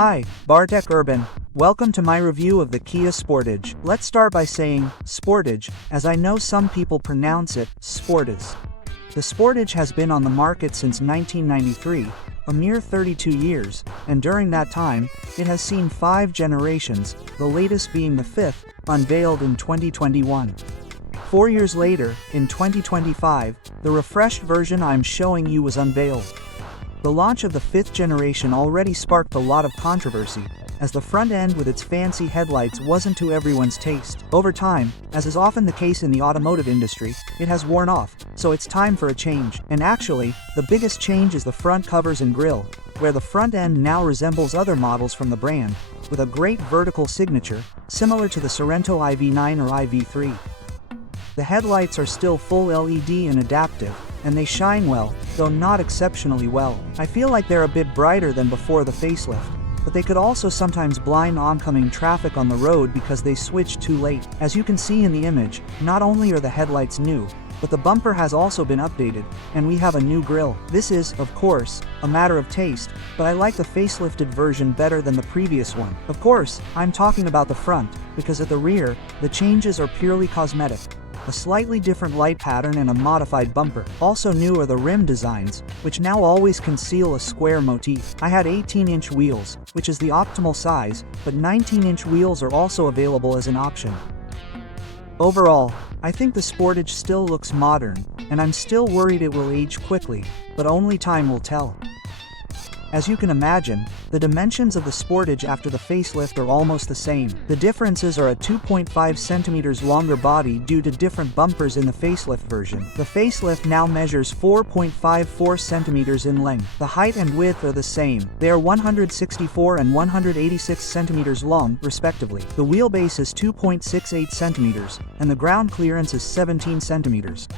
Hi, Bartek Urban. Welcome to my review of the Kia Sportage. Let's start by saying Sportage, as I know some people pronounce it Sportage. The Sportage has been on the market since 1993, a mere 32 years, and during that time, it has seen 5 generations, the latest being the 5th, unveiled in 2021. 4 years later, in 2025, the refreshed version I'm showing you was unveiled. The launch of the 5th generation already sparked a lot of controversy, as the front end with its fancy headlights wasn't to everyone's taste. Over time, as is often the case in the automotive industry, it has worn off, so it's time for a change. And actually, the biggest change is the front covers and grille, where the front end now resembles other models from the brand, with a great vertical signature, similar to the Sorento IV9 or IV3. The headlights are still full LED and adaptive, and they shine well, though not exceptionally well. I feel like they're a bit brighter than before the facelift, but they could also sometimes blind oncoming traffic on the road because they switched too late. As you can see in the image, not only are the headlights new, but the bumper has also been updated, and we have a new grille. This is, of course, a matter of taste, but I like the facelifted version better than the previous one. Of course, I'm talking about the front, because at the rear, the changes are purely cosmetic. A slightly different light pattern and a modified bumper. Also new are the rim designs, which now always conceal a square motif. I had 18-inch wheels, which is the optimal size, but 19-inch wheels are also available as an option. Overall, I think the Sportage still looks modern, and I'm still worried it will age quickly, but only time will tell. As you can imagine, the dimensions of the Sportage after the facelift are almost the same. The differences are a 2.5 centimeters longer body due to different bumpers in the facelift version. The facelift now measures 4.54 centimeters in length. The height and width are the same. They are 164 and 186 centimeters long, respectively. The wheelbase is 2.68 centimeters, and the ground clearance is 17 centimeters.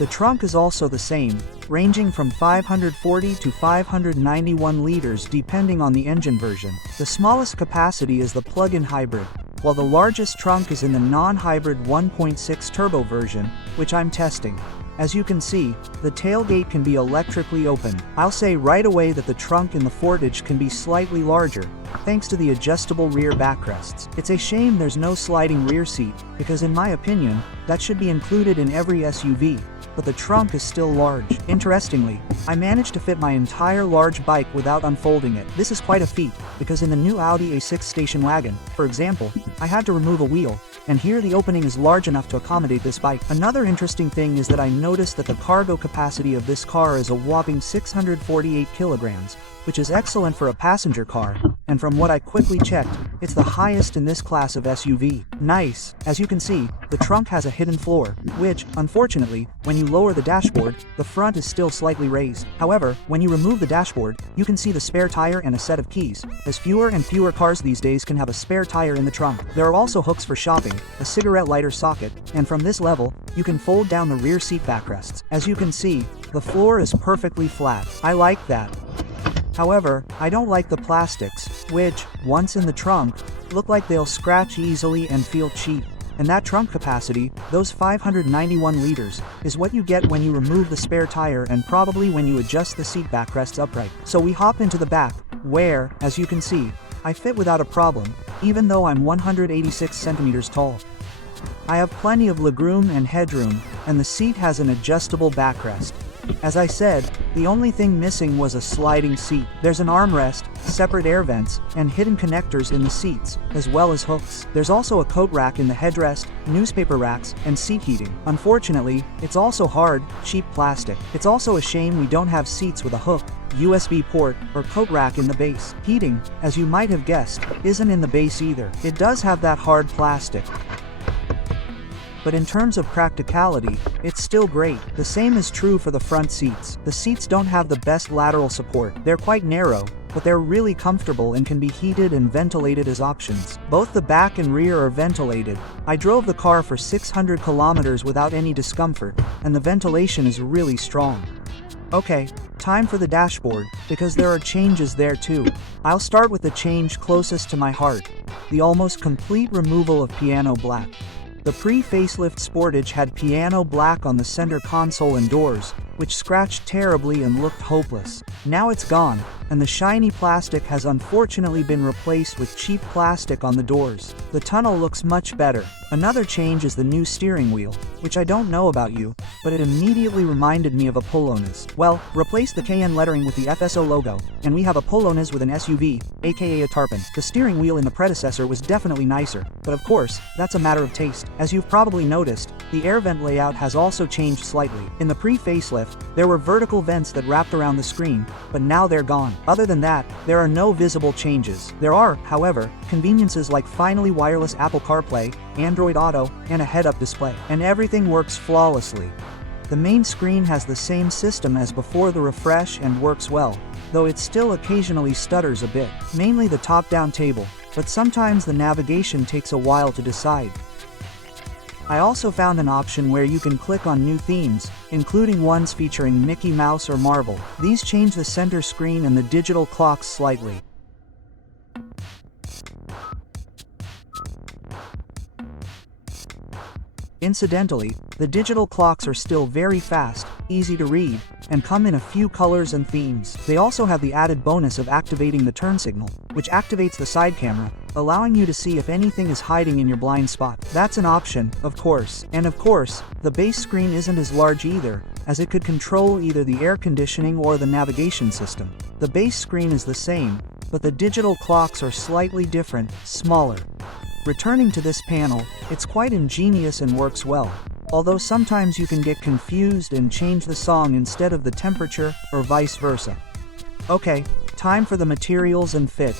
The trunk is also the same, ranging from 540 to 591 liters depending on the engine version. The smallest capacity is the plug-in hybrid, while the largest trunk is in the non-hybrid 1.6 turbo version, which I'm testing. As you can see, the tailgate can be electrically opened. I'll say right away that the trunk in the Sportage can be slightly larger, thanks to the adjustable rear backrests. It's a shame there's no sliding rear seat, because in my opinion, that should be included in every SUV, but the trunk is still large. Interestingly, I managed to fit my entire large bike without unfolding it. This is quite a feat, because in the new Audi A6 station wagon, for example, I had to remove a wheel, and here the opening is large enough to accommodate this bike. Another interesting thing is that I noticed that the cargo capacity of this car is a whopping 648 kilograms, which is excellent for a passenger car, and from what I quickly checked, it's the highest in this class of SUV. Nice! As you can see, the trunk has a hidden floor, which, unfortunately, when you lower the dashboard, the front is still slightly raised. However, when you remove the dashboard, you can see the spare tire and a set of keys, as fewer and fewer cars these days can have a spare tire in the trunk. There are also hooks for shopping, a cigarette lighter socket, and from this level, you can fold down the rear seat backrests. As you can see, the floor is perfectly flat. I like that. However, I don't like the plastics, which, once in the trunk, look like they'll scratch easily and feel cheap. And that trunk capacity, those 591 liters, is what you get when you remove the spare tire and probably when you adjust the seat backrests upright. So we hop into the back, where, as you can see, I fit without a problem, even though I'm 186 centimeters tall. I have plenty of legroom and headroom, and the seat has an adjustable backrest. As I said, the only thing missing was a sliding seat. There's an armrest, separate air vents, and hidden connectors in the seats, as well as hooks. There's also a coat rack in the headrest, newspaper racks, and seat heating. Unfortunately, it's also hard, cheap plastic. It's also a shame we don't have seats with a hook, USB port, or coat rack in the base. Heating, as you might have guessed, isn't in the base either. It does have that hard plastic, but in terms of practicality, it's still great. The same is true for the front seats. The seats don't have the best lateral support. They're quite narrow, but they're really comfortable and can be heated and ventilated as options. Both the back and rear are ventilated. I drove the car for 600 kilometers without any discomfort, and the ventilation is really strong. Okay, time for the dashboard, because there are changes there too. I'll start with the change closest to my heart, the almost complete removal of piano black. The pre-facelift Sportage had piano black on the center console and doors, which scratched terribly and looked hopeless. Now it's gone, and the shiny plastic has unfortunately been replaced with cheap plastic on the doors. The tunnel looks much better. Another change is the new steering wheel, which I don't know about you, but it immediately reminded me of a Polonaise. Well, replace the KN lettering with the FSO logo, and we have a Polonaise with an SUV, aka a tarpon. The steering wheel in the predecessor was definitely nicer, but of course, that's a matter of taste. As you've probably noticed, the air vent layout has also changed slightly. In the pre-facelift, there were vertical vents that wrapped around the screen, but now they're gone. Other than that, there are no visible changes. There are, however, conveniences like finally wireless Apple CarPlay, Android Auto, and a head-up display. And everything works flawlessly. The main screen has the same system as before the refresh and works well, though it still occasionally stutters a bit. Mainly the top-down table, but sometimes the navigation takes a while to decide. I also found an option where you can click on new themes, including ones featuring Mickey Mouse or Marvel. These change the center screen and the digital clocks slightly. Incidentally, the digital clocks are still very fast, easy to read, and come in a few colors and themes. They also have the added bonus of activating the turn signal, which activates the side camera, allowing you to see if anything is hiding in your blind spot. That's an option, of course. And of course, the base screen isn't as large either, as it could control either the air conditioning or the navigation system. The base screen is the same, but the digital clocks are slightly different, smaller. Returning to this panel, it's quite ingenious and works well, although sometimes you can get confused and change the song instead of the temperature, or vice versa. Okay, time for the materials and fit.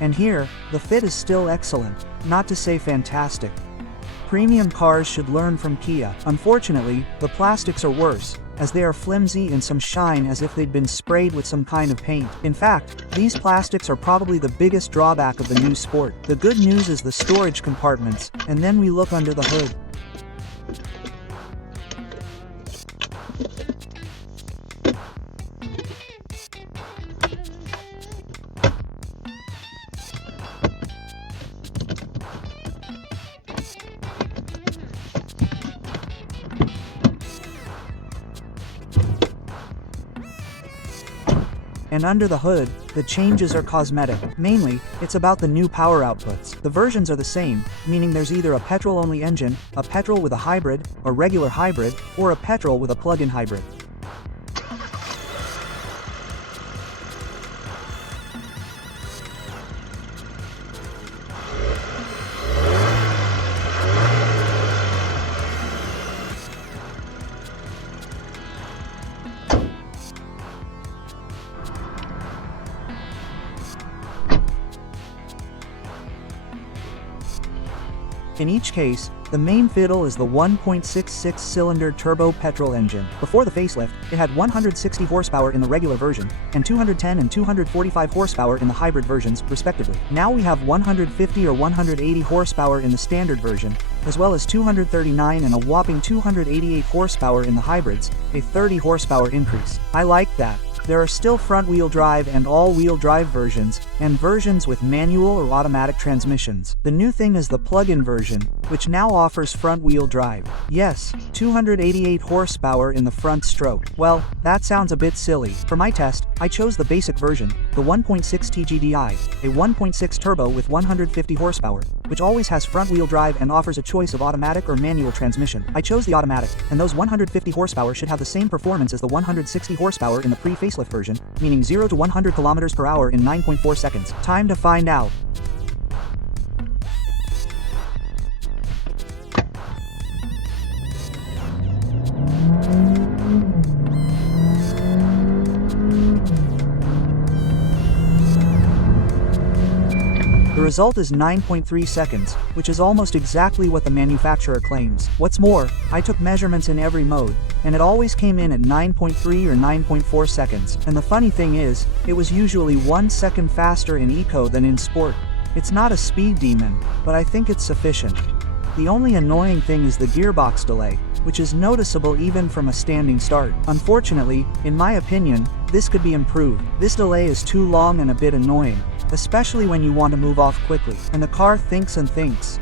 And here, the fit is still excellent, not to say fantastic. Premium cars should learn from Kia. Unfortunately, the plastics are worse, as they are flimsy and some shine as if they'd been sprayed with some kind of paint. In fact, these plastics are probably the biggest drawback of the new Sport. The good news is the storage compartments, and then we look under the hood. And under the hood, the changes are cosmetic. Mainly, it's about the new power outputs. The versions are the same, meaning there's either a petrol-only engine, a petrol with a hybrid, a regular hybrid, or a petrol with a plug-in hybrid. In each case, the main fiddle is the 1.66-cylinder turbo petrol engine. Before the facelift, it had 160 horsepower in the regular version, and 210 and 245 horsepower in the hybrid versions, respectively. Now we have 150 or 180 horsepower in the standard version, as well as 239 and a whopping 288 horsepower in the hybrids, a 30 horsepower increase. I like that. There are still front-wheel drive and all-wheel drive versions, and versions with manual or automatic transmissions. The new thing is the plug-in version, which now offers front-wheel drive. Yes, 288 horsepower in the front stroke. Well, that sounds a bit silly. For my test, I chose the basic version, the 1.6 TGDI, a 1.6 turbo with 150 horsepower, which always has front-wheel drive and offers a choice of automatic or manual transmission. I chose the automatic, and those 150 horsepower should have the same performance as the 160 horsepower in the pre-facelift version, meaning 0 to 100 kilometers per hour in 9.4 seconds. Time to find out. The result is 9.3 seconds, which is almost exactly what the manufacturer claims. What's more, I took measurements in every mode, and it always came in at 9.3 or 9.4 seconds. And the funny thing is, it was usually 1 second faster in Eco than in Sport. It's not a speed demon, but I think it's sufficient. The only annoying thing is the gearbox delay, which is noticeable even from a standing start. Unfortunately, in my opinion, this could be improved. This delay is too long and a bit annoying, especially when you want to move off quickly, and the car thinks and thinks.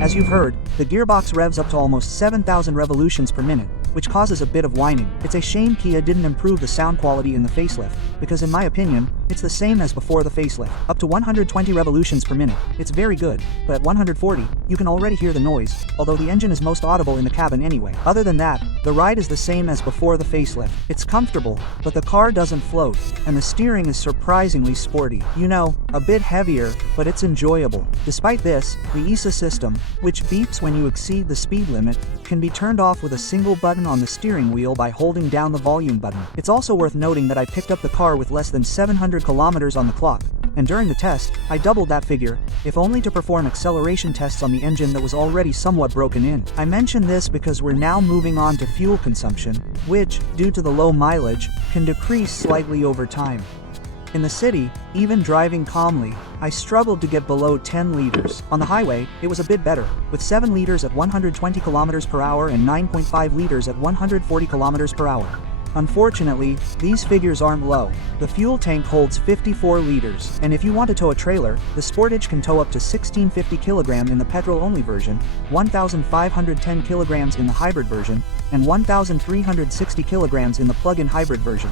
As you've heard, the gearbox revs up to almost 7,000 revolutions per minute, which causes a bit of whining. It's a shame Kia didn't improve the sound quality in the facelift, because in my opinion, it's the same as before the facelift. Up to 120 revolutions per minute, it's very good, but at 140, you can already hear the noise, although the engine is most audible in the cabin anyway. Other than that, the ride is the same as before the facelift. It's comfortable, but the car doesn't float, and the steering is surprisingly sporty. You know, a bit heavier, but it's enjoyable. Despite this, the ESA system, which beeps when you exceed the speed limit, can be turned off with a single button on the steering wheel by holding down the volume button. It's also worth noting that I picked up the car with less than 700 kilometers on the clock, and during the test, I doubled that figure, if only to perform acceleration tests on the engine that was already somewhat broken in. I mention this because we're now moving on to fuel consumption, which, due to the low mileage, can decrease slightly over time. In the city, even driving calmly, I struggled to get below 10 liters. On the highway, it was a bit better, with 7 liters at 120 kilometers per hour and 9.5 liters at 140 kilometers per hour. Unfortunately, these figures aren't low. The fuel tank holds 54 liters, and if you want to tow a trailer, the Sportage can tow up to 1650 kg in the petrol-only version, 1510 kg in the hybrid version, and 1360 kg in the plug-in hybrid version.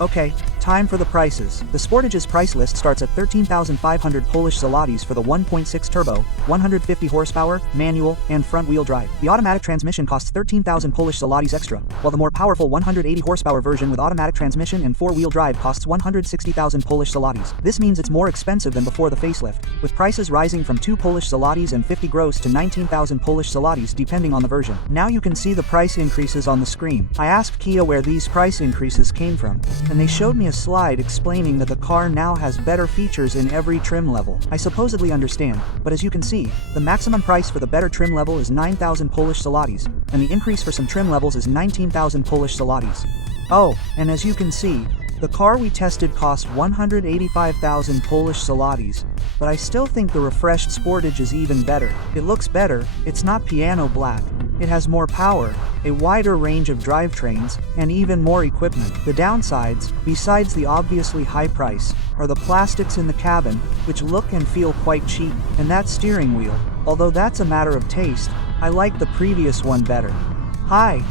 Okay, time for the prices. The Sportage's price list starts at 13,500 Polish zlotys for the 1.6 turbo, 150 horsepower, manual, and front-wheel drive. The automatic transmission costs 13,000 Polish zlotys extra, while the more powerful 180 horsepower version with automatic transmission and four-wheel drive costs 160,000 Polish zlotys. This means it's more expensive than before the facelift, with prices rising from 2 Polish zlotys and 50 gross to 19,000 Polish zlotys depending on the version. Now you can see the price increases on the screen. I asked Kia where these price increases came from, and they showed me a slide explaining that the car now has better features in every trim level. I supposedly understand, but as you can see, the maximum price for the better trim level is 9,000 Polish zlotys, and the increase for some trim levels is 19,000 Polish zlotys. Oh, and as you can see, the car we tested cost 185,000 Polish zlotys, but I still think the refreshed Sportage is even better. It looks better, it's not piano black. It has more power, a wider range of drivetrains, and even more equipment. The downsides, besides the obviously high price, are the plastics in the cabin, which look and feel quite cheap, and that steering wheel. Although that's a matter of taste, I like the previous one better. Hi,